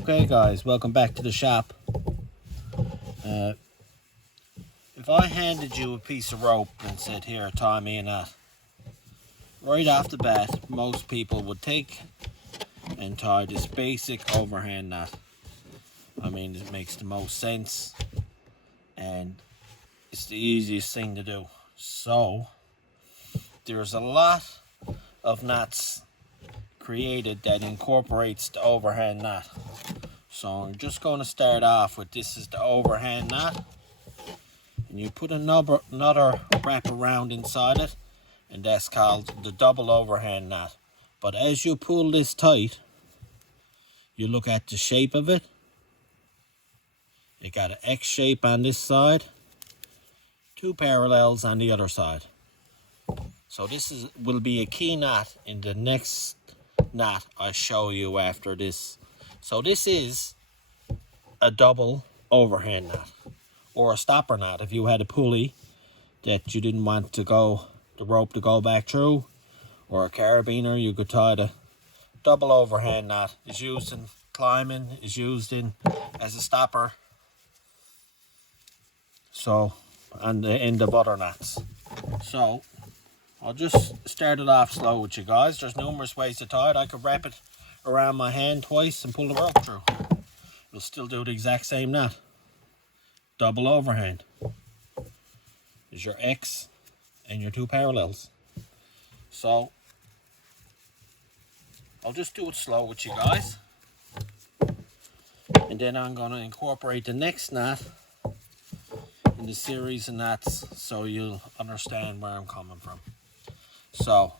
Okay guys, welcome back to the shop. If I handed you a piece of rope and said, here, tie me in that, right off the bat, most people would take and tie this basic overhand knot. I mean, it makes the most sense and it's the easiest thing to do. So, there's a lot of knots created that incorporates the overhand knot. So I'm just going to start off with, this is the overhand knot, and you put another wrap around inside it, and that's called the double overhand knot. But as you pull this tight, you look at the shape of it. It got an X shape on this side, two parallels on the other side. So this will be a key knot in the next knot I show you after this. So this is a double overhand knot, or a stopper knot. If you had a pulley that you didn't want the rope to go back through, or a carabiner, you could tie the double overhand knot. Is used in climbing, is used as a stopper. So on the end of other knots. So I'll just start it off slow with you guys. There's numerous ways to tie it. I could wrap it around my hand twice and pull the rope through. It'll still do the exact same knot. Double overhand. There's your X and your two parallels. So I'll just do it slow with you guys. And then I'm going to incorporate the next knot in the series of knots so you'll understand where I'm coming from. So,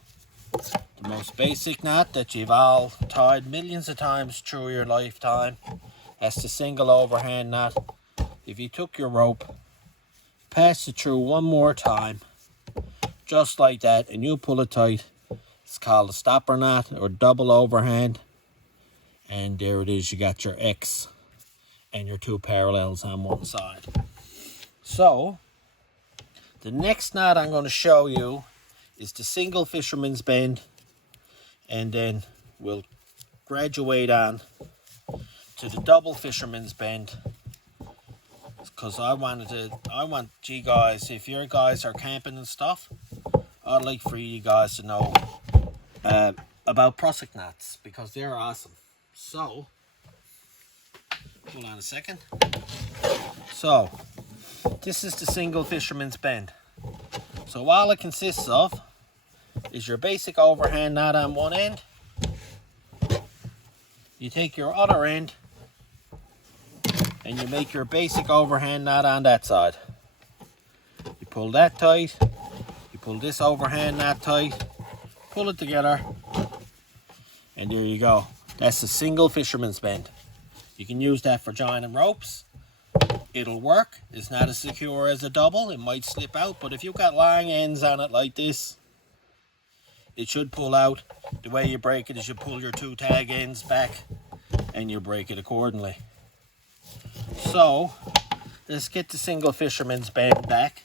the most basic knot that you've all tied millions of times through your lifetime, that's the single overhand knot. If you took your rope, pass it through one more time, just like that, and you pull it tight, it's called a stopper knot or double overhand. And there it is, you got your X and your two parallels on one side. So, the next knot I'm going to show you is the single fisherman's bend, and then we'll graduate on to the double fisherman's bend, because I want you guys, if your guys are camping and stuff, I'd like for you guys to know about prusik knots, because they're awesome. So, hold on a second. So, this is the single fisherman's bend. So all it consists of is your basic overhand knot on one end. You take your other end and you make your basic overhand knot on that side. You pull that tight, you pull this overhand knot tight, pull it together, and there you go. That's a single fisherman's bend. You can use that for joining ropes. It'll work. It's not as secure as a double. It might slip out, but if you've got long ends on it like this, it should pull out. The way you break it is you pull your two tag ends back and you break it accordingly. So, let's get the single fisherman's bend back.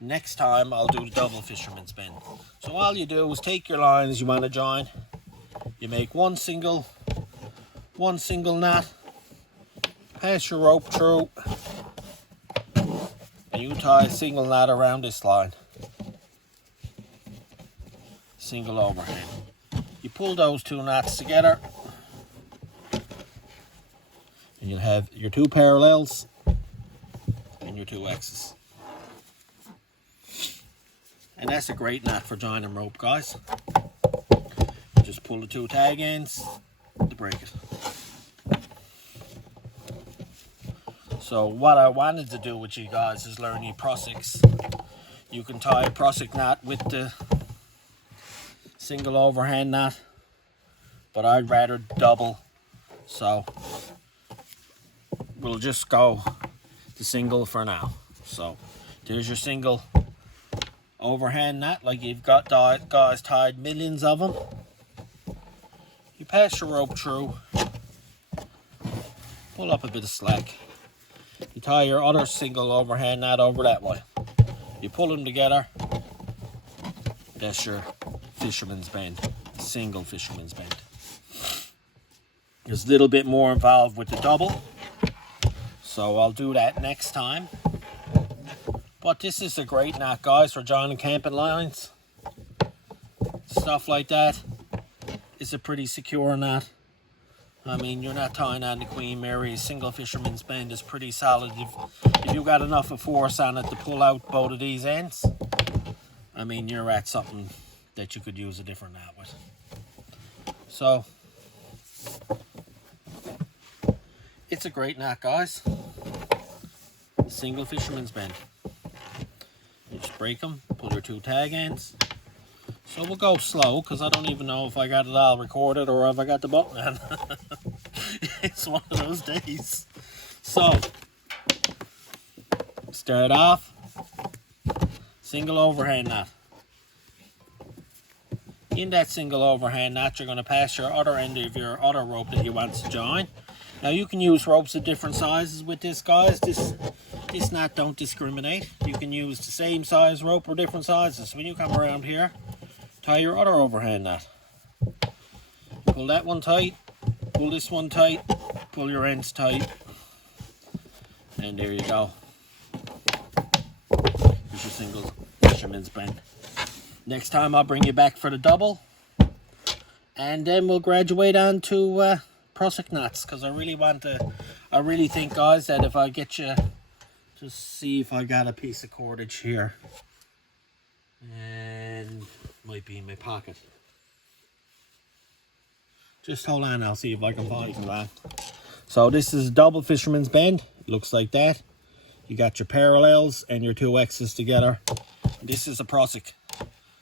Next time I'll do the double fisherman's bend. So all you do is take your lines you want to join. You make one single knot. Pass your rope through, and you tie a single knot around this line. Single overhand. You pull those two knots together, and you'll have your two parallels and your two X's. And that's a great knot for joining rope, guys. Just pull the two tag ends to break it. So what I wanted to do with you guys is learn you prusiks. You can tie a prusik knot with the single overhand knot, but I'd rather double. So we'll just go the single for now. So there's your single overhand knot, like you've got guys tied millions of them. You pass your rope through, pull up a bit of slack. You tie your other single overhand knot over that way. You pull them together. That's your fisherman's bend. Single fisherman's bend. There's a little bit more involved with the double, so I'll do that next time. But this is a great knot, guys, for joining camping lines. Stuff like that. It's a pretty secure knot. I mean, you're not tying on the Queen Mary. A single fisherman's bend is pretty solid. If you've got enough of force on it to pull out both of these ends, I mean, you're at something that you could use a different knot with. So, it's a great knot, guys. Single fisherman's bend. You just break them, pull your 2 tag ends. So we'll go slow, because I don't even know if I got it all recorded or if I got the button on. It's one of those days. So, start off, single overhand knot. In that single overhand knot, you're going to pass your other end of your other rope that you want to join. Now you can use ropes of different sizes with this, guys. This knot don't discriminate. You can use the same size rope or different sizes. When you come around here, tie your other overhand knot. Pull that one tight, pull this one tight, pull your ends tight, and there you go. Here's your single fisherman's bend. Next time I'll bring you back for the double, and then we'll graduate on to prusik knots, because I really think, guys, that if I get you, just see if I got a piece of cordage here, and might be in my pocket. Just hold on, I'll see if I can find that. So this is a double fisherman's bend. It looks like that. You got your parallels and your 2 X's together. This is a prusik.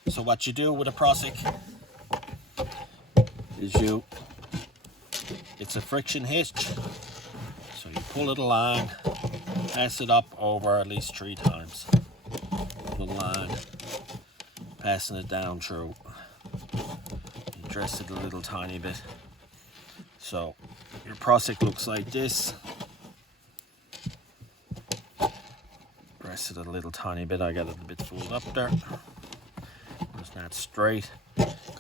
So what you do with a prusik is it's a friction hitch. So you pull it along, pass it up over at least 3 times. Pull it along, passing it down through. You dress it a little tiny bit. So your prusik looks like this. Press it a little tiny bit. I got it a bit folded up there. It's not straight.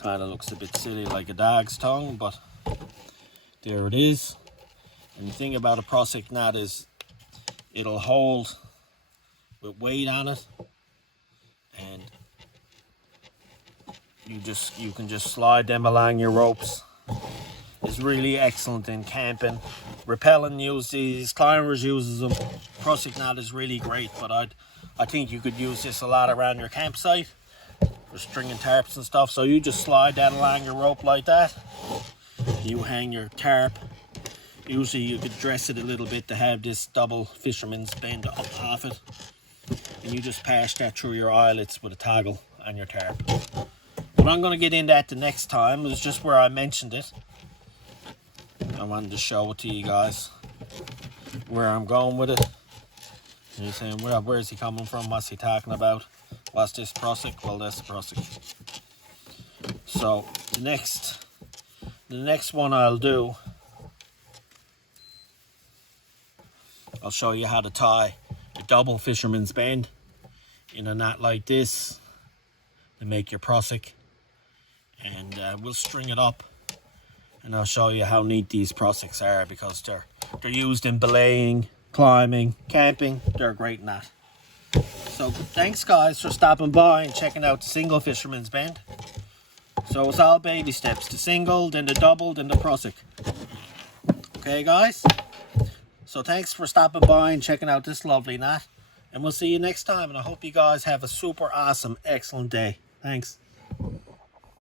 Kind of looks a bit silly like a dog's tongue, but there it is. And the thing about a prusik knot is it'll hold with weight on it, and you can just slide them along your ropes. It's really excellent in camping. Rappelling use these, climbers uses them. Prusik knot is really great, but I think you could use this a lot around your campsite for stringing tarps and stuff. So you just slide that along your rope like that. You hang your tarp. Usually you could dress it a little bit to have this double fisherman's bend up off it. And you just pass that through your eyelets with a toggle on your tarp. But I'm going to get into that the next time. It was just where I mentioned it. I wanted to show it to you guys where I'm going with it. And you're saying, where's he coming from? What's he talking about? What's this prusik? Well, that's the prusik. So the next one I'll do, I'll show you how to tie a double fisherman's bend in a knot like this to make your prusik, and we'll string it up, and I'll show you how neat these prusiks are, because they're used in belaying, climbing, camping. They're a great knot. So thanks, guys, for stopping by and checking out the single fisherman's bend. So it's all baby steps: the single, then the double, then the prusik. Okay, guys? So thanks for stopping by and checking out this lovely knot. And we'll see you next time. And I hope you guys have a super awesome, excellent day. Thanks.